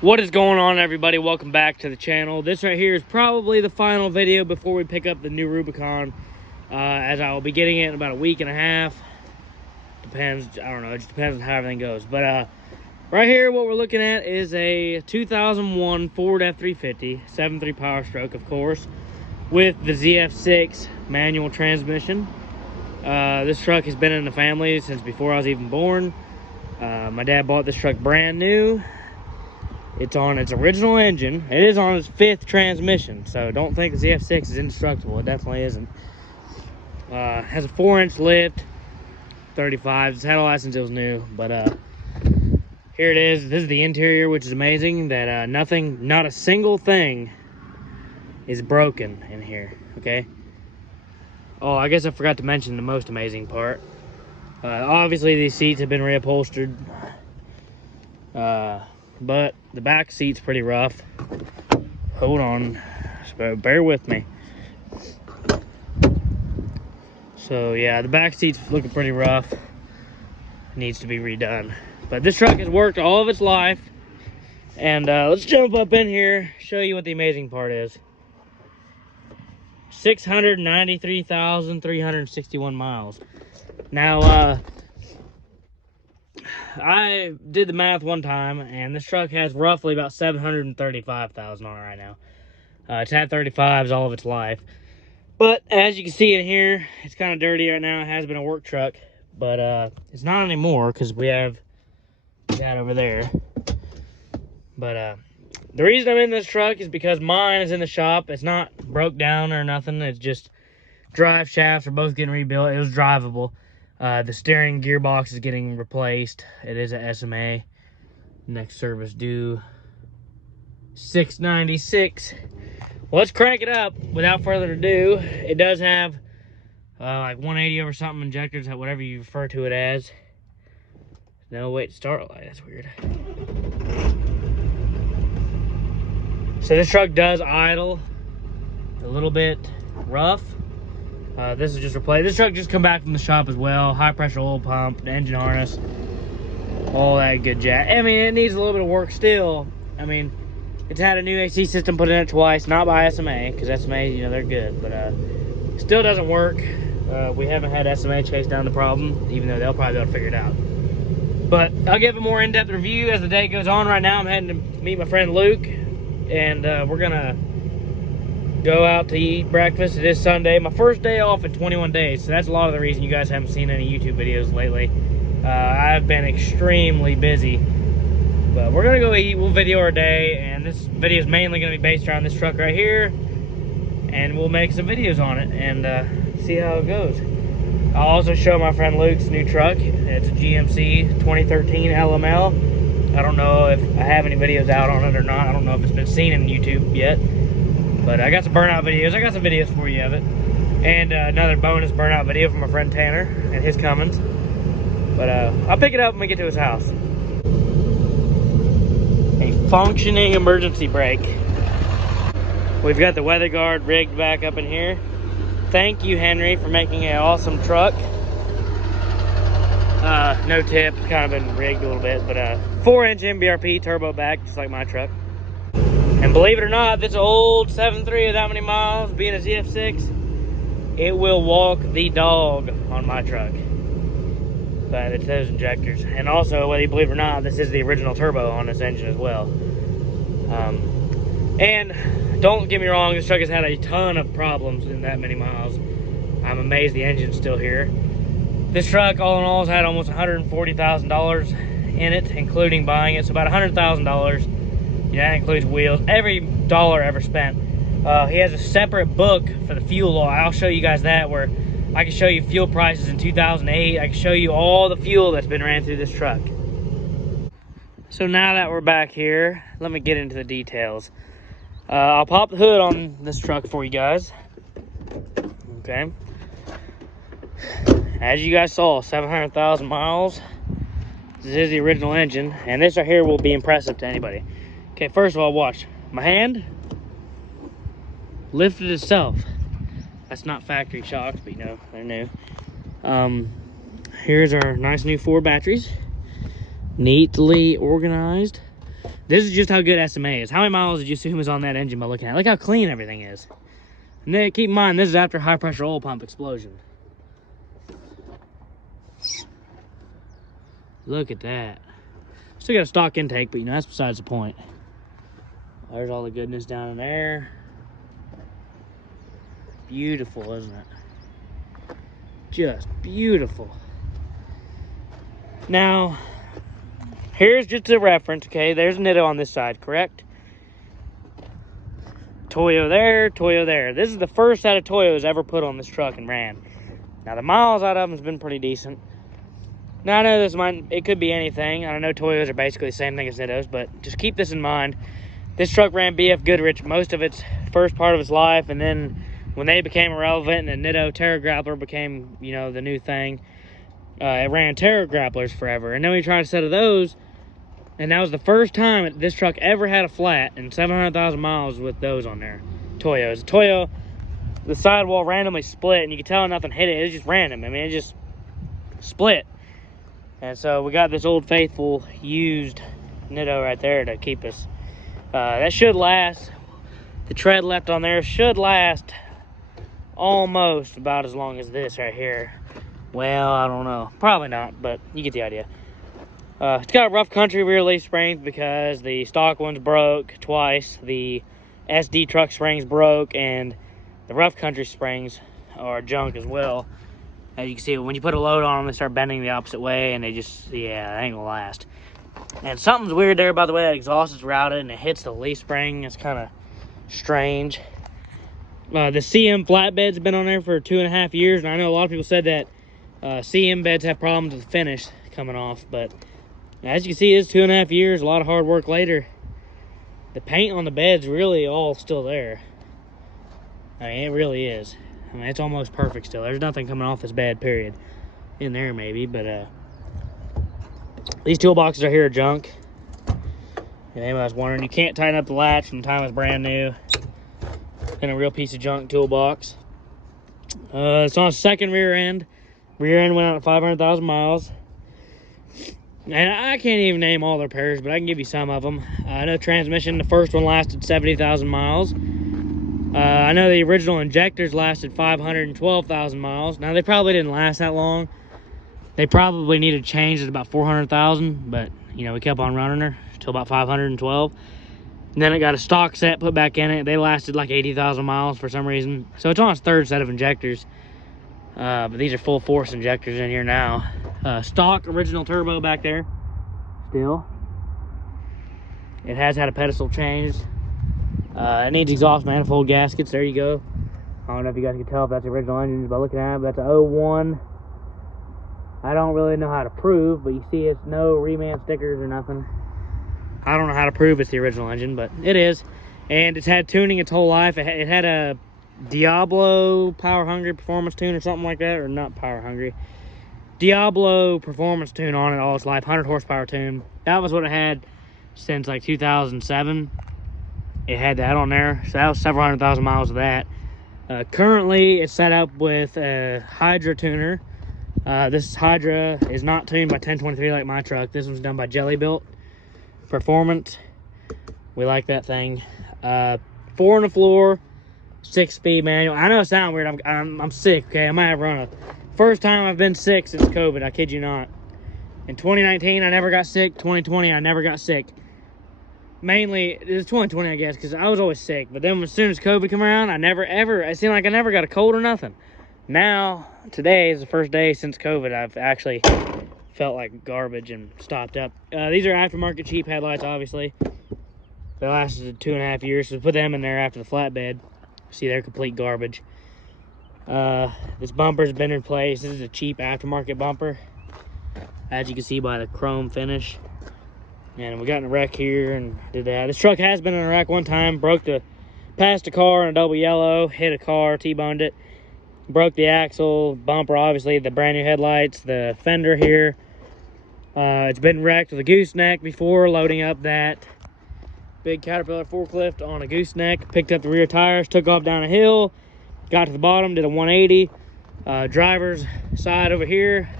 What is going on, everybody? Welcome back to the channel. This right here is probably the final video before we pick up the new Rubicon, as I will be getting it in about a week and a half. Depends, I don't know, it just depends on how everything goes. But right here, what we're looking at is a 2001 Ford F-350 7.3 Powerstroke, of course, with the ZF6 manual transmission. This truck has been in the family since before I was even born. My dad bought this truck brand new. It's on its original engine. It is on its 5th transmission, so don't think the ZF6 is indestructible. It definitely isn't. Has a 4-inch lift, 35. It's had all that since it was new, but here it is. This is the interior, which is amazing. That not a single thing is broken in here. Okay. Oh, I guess I forgot to mention the most amazing part. Obviously, these seats have been reupholstered. But the back seat's pretty rough. Hold on, so bear with me. So yeah, the back seat's looking pretty rough. Needs to be redone. But this truck has worked all of its life. And let's jump up in here, show you what the amazing part is. 693,361 miles. Now, I did the math one time, and this truck has roughly about 735,000 on it right now. It's had 35s all of its life. But as you can see in here, it's kind of dirty right now. It has been a work truck, but it's not anymore because we have that over there. But the reason I'm in this truck is because mine is in the shop. It's not broke down or nothing. It's just drive shafts are both getting rebuilt. It was drivable. The steering gearbox is getting replaced. It is a SMA. Next service due $696. Well, let's crank it up without further ado. It does have like 180 over something injectors, whatever you refer to it as. No, wait, start light. That's weird. So this truck does idle a little bit rough. This is just replaced. This truck just come back from the shop as well. High pressure oil pump, the engine harness, all that good jazz. I mean, it needs a little bit of work still. I mean, it's had a new AC system put in it twice, not by SMA, because SMA, you know, they're good, but still doesn't work. We haven't had SMA chase down the problem, even though they'll probably be able to figure it out. But I'll give a more in-depth review as the day goes on. Right now, I'm heading to meet my friend Luke, and we're gonna go out to eat breakfast. It is Sunday, my first day off in 21 days, so that's a lot of the reason you guys haven't seen any YouTube videos lately. I've been extremely busy, but we're gonna go eat. We'll video our day, and this video is mainly gonna be based around this truck right here, and we'll make some videos on it and see how it goes. I'll also show my friend Luke's new truck. It's a GMC 2013 LML. I don't know if I have any videos out on it or not. I don't know if it's been seen in YouTube yet. But I got some burnout videos. I got some videos for you of it. And another bonus burnout video from my friend Tanner and his Cummins. But I'll pick it up when we get to his house. A functioning emergency brake. We've got the weather guard rigged back up in here. Thank you, Henry, for making an awesome truck. No tip, kind of been rigged a little bit. But 4-inch MBRP turbo back, just like my truck. And believe it or not, this old 7.3 of that many miles, being a ZF6, it will walk the dog on my truck. But it's those injectors. And also, whether you believe it or not, this is the original turbo on this engine as well. And don't get me wrong, this truck has had a ton of problems in that many miles. I'm amazed the engine's still here. This truck, all in all, has had almost $140,000 in it, including buying it. So about $100,000. Yeah, that includes wheels, every dollar ever spent. He has a separate book for the fuel law. I'll show you guys that, where I can show you fuel prices in 2008. I can show you all the fuel that's been ran through this truck. So now that we're back here, let me get into the details. I'll pop the hood on this truck for you guys. Okay. As you guys saw, 700,000 miles. This is the original engine, and this right here will be impressive to anybody. Okay, first of all, watch. My hand lifted itself. That's not factory shocks, but you know, they're new. Here's our nice new Ford batteries. Neatly organized. This is just how good SMA is. How many miles did you assume is on that engine by looking at it? Look how clean everything is. And then keep in mind, this is after high pressure oil pump explosion. Look at that. Still got a stock intake, but you know, that's besides the point. There's all the goodness down in there. Beautiful, isn't it? Just beautiful. Now, here's just a reference, okay? There's a Nitto on this side, correct? Toyo there, Toyo there. This is the first set of Toyos ever put on this truck and ran. Now, the miles out of them has been pretty decent. Now, I know it could be anything. I know Toyos are basically the same thing as Nittos, but just keep this in mind. This truck ran BF Goodrich most of its first part of its life, and then when they became irrelevant and the Nitto Terra Grappler became, you know, the new thing, it ran Terra Grapplers forever. And then we tried a set of those, and that was the first time this truck ever had a flat in 700,000 miles with those on there. Toyos. Toyo, the sidewall randomly split, and you could tell nothing hit it. It was just random. I mean, it just split. And so we got this old faithful used Nitto right there to keep us. That should last. The tread left on there should last almost about as long as this right here. Well, I don't know. Probably not, but you get the idea. It's got rough country rear leaf springs because the stock ones broke twice. The SD truck springs broke, and the rough country springs are junk as well. As you can see, when you put a load on them, they start bending the opposite way, and they just, yeah, they ain't gonna last. And something's weird there, by the way. The exhaust is routed, and it hits the leaf spring. It's kind of strange. The CM flatbed's been on there for 2.5 years, and I know a lot of people said that CM beds have problems with the finish coming off, but as you can see, it's 2.5 years, a lot of hard work later. The paint on the bed's really all still there. I mean, it really is. I mean, it's almost perfect still. There's nothing coming off this bed, period. In there, maybe, but these toolboxes are here are junk. If anybody was wondering, you can't tighten up the latch from the time it's brand new. And a real piece of junk toolbox. It's on a second rear end. Rear end went out at 500,000 miles. And I can't even name all their pairs, but I can give you some of them. I know transmission, the first one lasted 70,000 miles. I know the original injectors lasted 512,000 miles. Now, they probably didn't last that long. They probably needed change at about 400,000, but, you know, we kept on running her until about 512. And then it got a stock set put back in it. They lasted like 80,000 miles for some reason. So it's on its third set of injectors. But these are full force injectors in here now. Stock original turbo back there. Still. It has had a pedestal changed. It needs exhaust manifold gaskets. There you go. I don't know if you guys can tell if that's the original engine by looking at it, but that's a 01. I don't really know how to prove, but you see it's no reman stickers or nothing. I don't know how to prove it's the original engine, but it is. And it's had tuning its whole life. It had a Diablo Power Hungry Performance Tune or something like that, or not Power Hungry. Diablo Performance Tune on it all its life, 100 horsepower tune. That was what it had since like 2007. It had that on there, so that was several 100,000 miles of that. Currently, it's set up with a Hydra tuner. This Hydra is not tuned by 1023 like my truck. This one's done by Jelly Built Performance. We like that thing. 4 on the floor, 6-speed manual. I know it sounds weird. I'm sick. Okay, I might have run a. First time I've been sick since COVID. I kid you not. In 2019, I never got sick. 2020, I never got sick. Mainly, it was 2020, I guess, because I was always sick. But then as soon as COVID came around, it seemed like I never got a cold or nothing. Now, today is the first day since COVID I've actually felt like garbage and stopped up. These are aftermarket cheap headlights, obviously. They lasted 2.5 years, so put them in there after the flatbed. See, they're complete garbage. This bumper's been replaced. This is a cheap aftermarket bumper, as you can see by the chrome finish. And we got in a wreck here and did that. This truck has been in a wreck one time. Passed a car in a double yellow, hit a car, T-boned it. Broke the axle, bumper, obviously, the brand new headlights, the fender here. It's been wrecked with a gooseneck before, loading up that big Caterpillar forklift on a gooseneck. Picked up the rear tires, took off down a hill, got to the bottom, did a 180. Driver's side over here,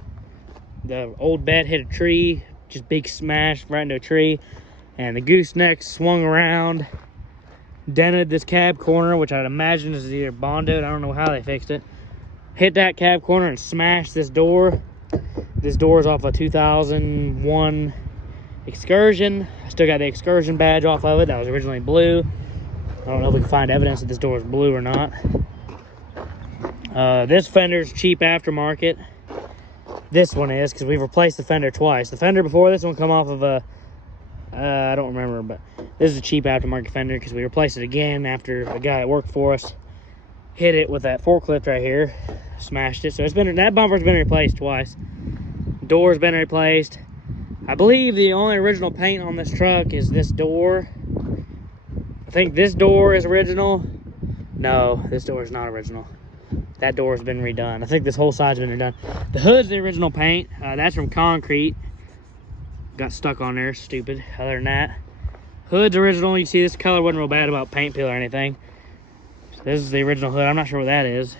the old bed hit a tree. Just big smash right into a tree. And the gooseneck swung around, dented this cab corner, which I'd imagine is either bonded. I don't know how they fixed it. Hit that cab corner and smashed this door. This door is off a 2001 Excursion. I still got the Excursion badge off of it. That was originally blue. I don't know if we can find evidence that this door is blue or not. This fender's cheap aftermarket. This one is, because we've replaced the fender twice. The fender before this one come off of a, I don't remember, but this is a cheap aftermarket fender because we replaced it again after a guy that worked for us hit it with that forklift right here, smashed it. So it's been, that bumper's been replaced twice. Door's been replaced. I believe the only original paint on this truck is this door. I think this door is original. No, this door is not original. That door has been redone. I think this whole side's been redone. The hood's the original paint. That's from concrete. Got stuck on there, stupid. Other than that, hood's original. You see this color wasn't real bad about paint peel or anything. So this is the original hood. I'm not sure what that is.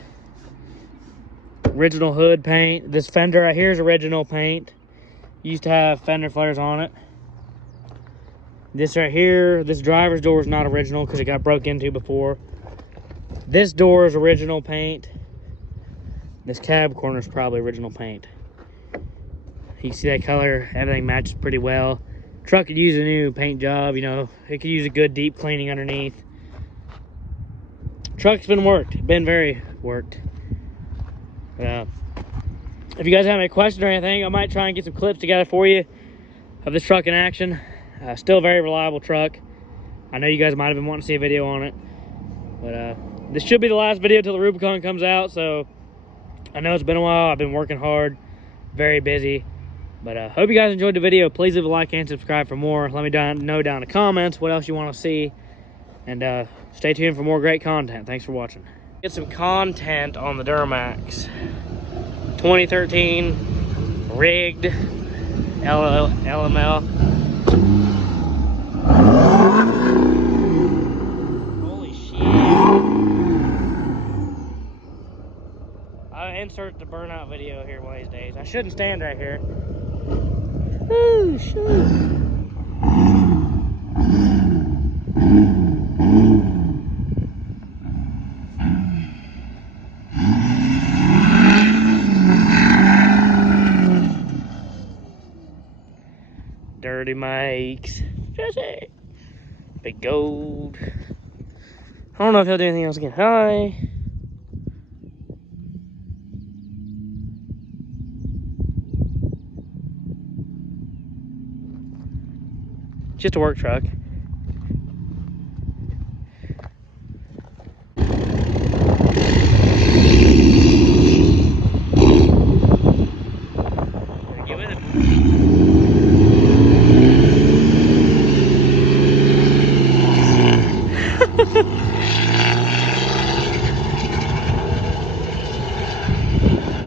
Original hood paint. This fender right here is original paint. Used to have fender flares on it. This right here, this driver's door is not original because it got broke into before. This door is original paint. This cab corner is probably original paint. You can see that color, everything matches pretty well. Truck could use a new paint job, you know, it could use a good deep cleaning underneath. Truck's been worked, been very worked. If you guys have any questions or anything, I might try and get some clips together for you of this truck in action. Still a very reliable truck. I know you guys might have been wanting to see a video on it, but this should be the last video till the Rubicon comes out. So I know it's been a while. I've been working hard, very busy, but hope you guys enjoyed the video. Please leave a like and subscribe for more. Let me know down in the comments what else you want to see, and stay tuned for more great content. Thanks for watching. Get some content on the Duramax 2013 rigged LML. Holy shit. I'll insert the burnout video here one of these days. I shouldn't stand right here. Oh, shit. Dirty Mike's. Jesse. Big gold. I don't know if he'll do anything else again. Hi. Just a work truck.